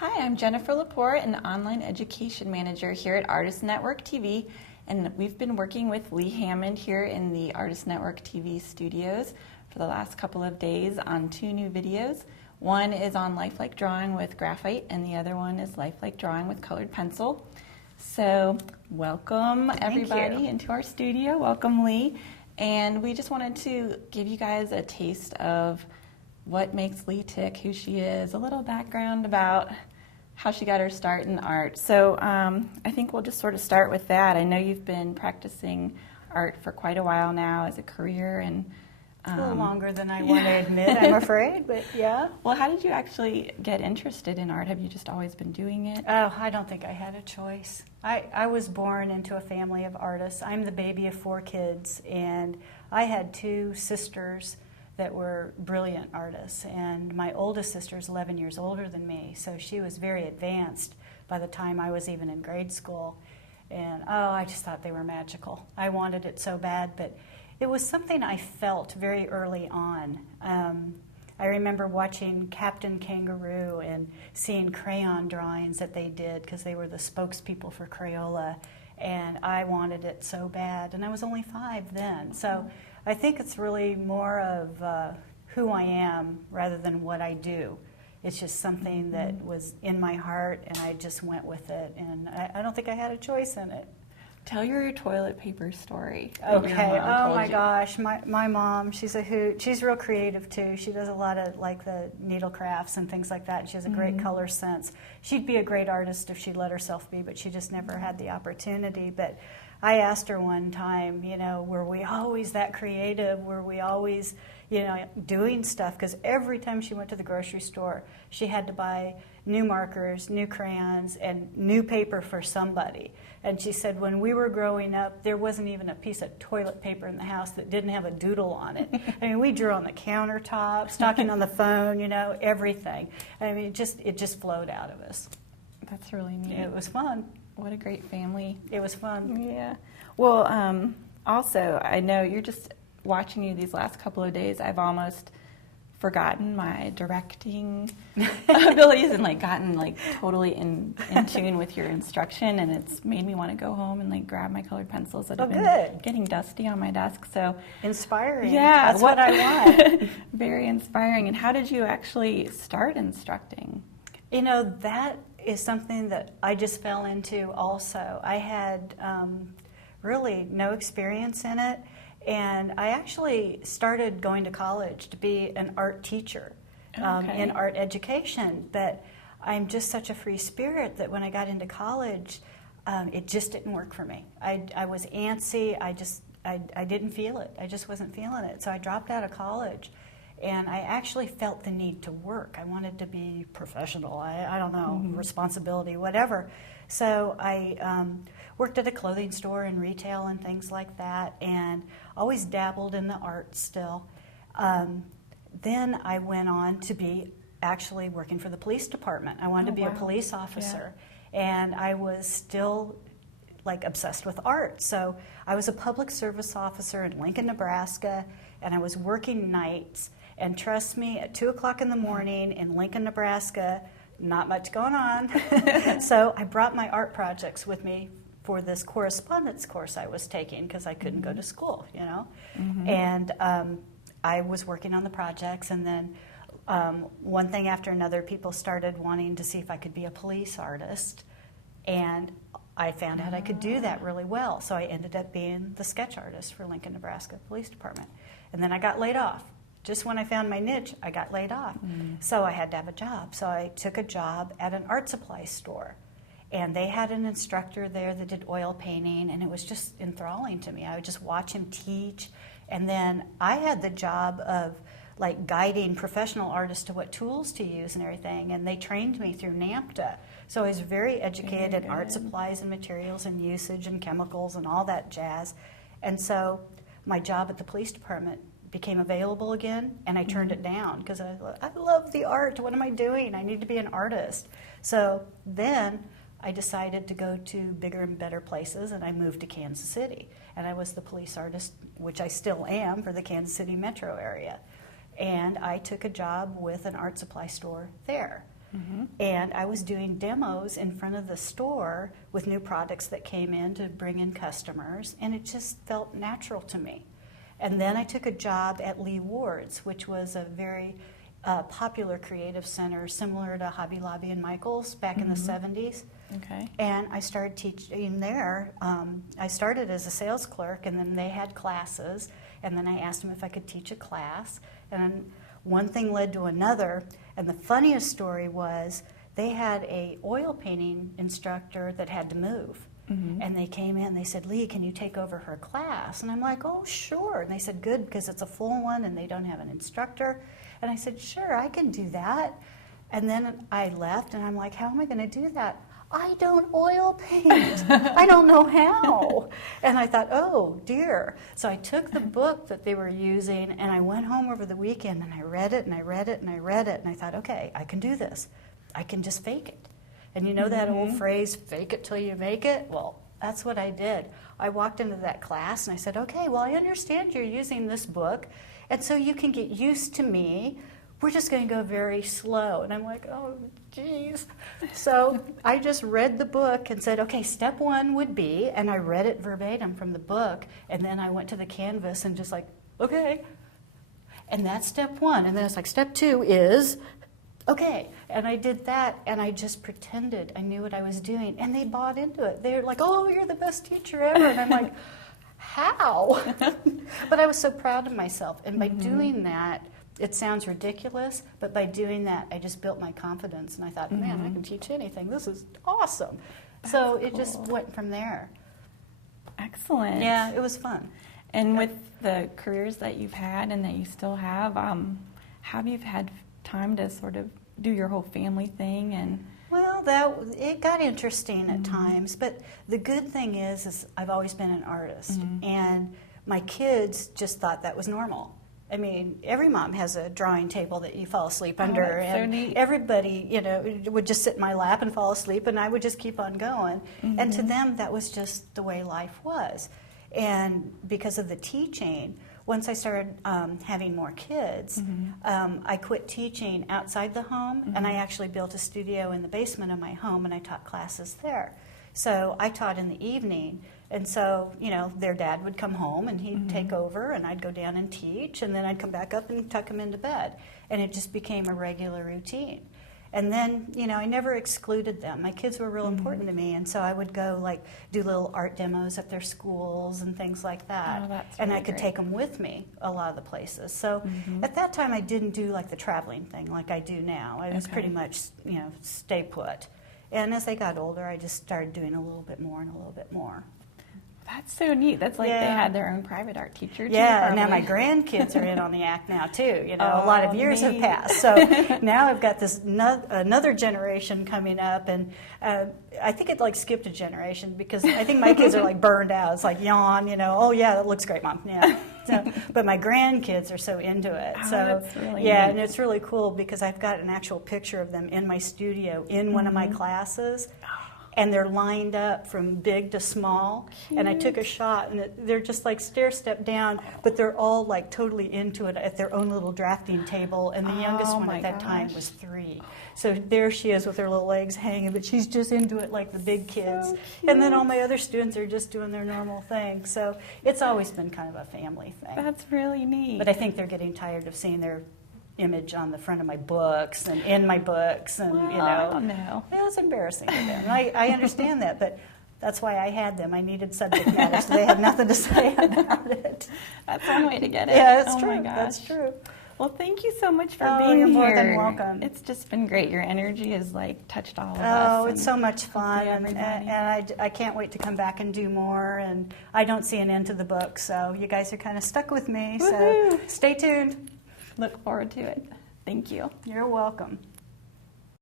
Hi, I'm Jennifer Lepore, an online education manager here at ArtistsNetwork TV, and we've been working with Lee Hammond here in the ArtistsNetwork TV studios for the last couple of days on two new videos. One is on lifelike drawing with graphite, and the other one is lifelike drawing with colored pencil. So welcome everybody into our studio. Welcome, Lee. And we just wanted to give you guys a taste of what makes Lee tick, who she is, a little background about how she got her start in art. So I think we'll just sort of start with that. I know you've been practicing art for quite a while now as a career, and a little longer than I want to admit, I'm afraid, but yeah. Well, how did you actually get interested in art? Have you just always been doing it? Oh, I don't think I had a choice. I was born into a family of artists. I'm the baby of 4 kids, and I had 2 sisters that were brilliant artists, and my oldest sister is 11 years older than me, so she was very advanced by the time I was even in grade school. And I just thought they were magical. I wanted it so bad, but it was something I felt very early on. I remember watching Captain Kangaroo and seeing crayon drawings that they did because they were the spokespeople for Crayola, and I wanted it so bad, and I was only 5 then. So I think it's really more of who I am rather than what I do. It's just something that was in my heart, and I just went with it, and I don't think I had a choice in it. Tell your toilet paper story. Okay. Oh my gosh, my mom, she's a hoot. She's real creative too. She does a lot of like the needle crafts and things like that. She has a great color sense. She'd be a great artist if she'd let herself be, but she just never had the opportunity. But I asked her one time, were we always that creative? Were we always, doing stuff? Because every time she went to the grocery store, she had to buy new markers, new crayons, and new paper for somebody. And she said when we were growing up, there wasn't even a piece of toilet paper in the house that didn't have a doodle on it. I mean, we drew on the countertops, talking on the phone, everything. I mean, it just flowed out of us. That's really neat. It was fun. What a great family. It was fun. Yeah. Well, also, I know you're just watching you these last couple of days, I've almost forgotten my directing abilities and gotten totally in tune with your instruction, and it's made me want to go home and grab my colored pencils that have been getting dusty on my desk. So inspiring. Yeah, that's what I want. Very inspiring. And how did you actually start instructing? That is something that I just fell into also. I had really no experience in it. And I actually started going to college to be an art teacher in art education, but I'm just such a free spirit that when I got into college, it just didn't work for me. I was antsy. I didn't feel it. I just wasn't feeling it. So I dropped out of college, and I actually felt the need to work. I wanted to be professional. I don't know, responsibility, whatever. So I worked at a clothing store and retail and things like that, and always dabbled in the arts still. Then I went on to be actually working for the police department. I wanted to be a police officer, and I was still obsessed with art. So I was a public service officer in Lincoln, Nebraska, and I was working nights. And trust me, at 2 o'clock in the morning in Lincoln, Nebraska, not much going on. So I brought my art projects with me for this correspondence course I was taking because I couldn't go to school, And I was working on the projects, and then one thing after another, people started wanting to see if I could be a police artist, and I found out I could do that really well. So I ended up being the sketch artist for Lincoln, Nebraska Police Department. And then I got laid off. Just when I found my niche, I got laid off. So I had to have a job. So I took a job at an art supply store. And they had an instructor there that did oil painting, and it was just enthralling to me. I would just watch him teach. And then I had the job of guiding professional artists to what tools to use and everything. And they trained me through NAMTA. So I was very educated in art supplies and materials and usage and chemicals and all that jazz. And so my job at the police department became available again, and I turned it down because I love the art. What am I doing? I need to be an artist. So then I decided to go to bigger and better places, and I moved to Kansas City. And I was the police artist, which I still am, for the Kansas City metro area. And I took a job with an art supply store there. And I was doing demos in front of the store with new products that came in to bring in customers, and it just felt natural to me. And then I took a job at Lee Ward's, which was a very popular creative center similar to Hobby Lobby and Michael's back in the 70s. Okay. And I started teaching there. I started as a sales clerk, and then they had classes, and then I asked them if I could teach a class. And one thing led to another, and the funniest story was they had a oil painting instructor that had to move. And they came in, they said, Lee, can you take over her class? And I'm like, oh, sure. And they said, good, because it's a full one and they don't have an instructor. And I said, sure, I can do that. And then I left, and I'm like, how am I going to do that? I don't oil paint. I don't know how. And I thought, oh, dear. So I took the book that they were using, and I went home over the weekend, and I read it, and I read it, and I read it, and I thought, okay, I can do this. I can just fake it. And you know that old phrase, fake it till you make it? Well, that's what I did. I walked into that class, and I said, okay, well, I understand you're using this book, and so you can get used to me. We're just going to go very slow. And I'm like, oh, geez. So I just read the book and said, okay, step one would be, and I read it verbatim from the book, and then I went to the canvas and just like, okay. And that's step one. And then it's like, step two is, okay. And I did that, and I just pretended I knew what I was doing, and they bought into it. They were like, oh, you're the best teacher ever. And I'm like, how? But I was so proud of myself. And by doing that, it sounds ridiculous, but by doing that, I just built my confidence, and I thought, man, I can teach anything. This is awesome. So it just went from there. Excellent. Yeah, it was fun. And with the careers that you've had and that you still have you had time to sort of do your whole family thing? And well, it got interesting at times, but the good thing is I've always been an artist, and my kids just thought that was normal. I mean, every mom has a drawing table that you fall asleep under, and so everybody, would just sit in my lap and fall asleep, and I would just keep on going. And to them, that was just the way life was. And because of the teaching, once I started having more kids, I quit teaching outside the home, and I actually built a studio in the basement of my home, and I taught classes there. So I taught in the evening. And so, their dad would come home, and he'd take over, and I'd go down and teach, and then I'd come back up and tuck him into bed. And it just became a regular routine. And then, I never excluded them. My kids were real important to me, and so I would go, do little art demos at their schools and things like that. Oh, that's and really I could great. take them with me a lot of the places. So at that time, I didn't do, the traveling thing like I do now. I was pretty much, stay put. And as they got older, I just started doing a little bit more and a little bit more. that's so neat. That's like they had their own private art teacher too. Yeah, and probably. now my grandkids are in on the act now too. A Oh, lot of years have neat. passed. So now I've got this another generation coming up, and I think it skipped a generation because I think my kids are burned out. It's yawn, oh yeah, that looks great, Mom. Yeah. So, but my grandkids are so into it. Oh, So that's really yeah, neat. and it's really cool because I've got an actual picture of them in my studio in one of my classes. And they're lined up from big to small. Cute. And I took a shot, and they're just stair step down, but they're all totally into it at their own little drafting table. And the youngest one my at that time gosh. was 3. So there she is with her little legs hanging, but she's just into it like the big kids. So And then all cute. my other students are just doing their normal thing. So it's always been kind of a family thing. That's really neat. But I think they're getting tired of seeing their image on the front of my books and in my books, and I don't know. well, it's embarrassing to them. I understand that, but that's why I had them. I needed subject matter, so they had nothing to say about it. That's one way to get it. Yeah, that's oh true. My gosh. That's true. Well, thank you so much for Oh, being you're here. more than welcome. It's just been great. Your energy has touched all of us. Oh, it's and so much fun, hopefully and everybody. I can't wait to come back and do more. And I don't see an end to the book, so you guys are kind of stuck with me. So Woohoo. stay tuned. Look forward to it. Thank you. You're welcome.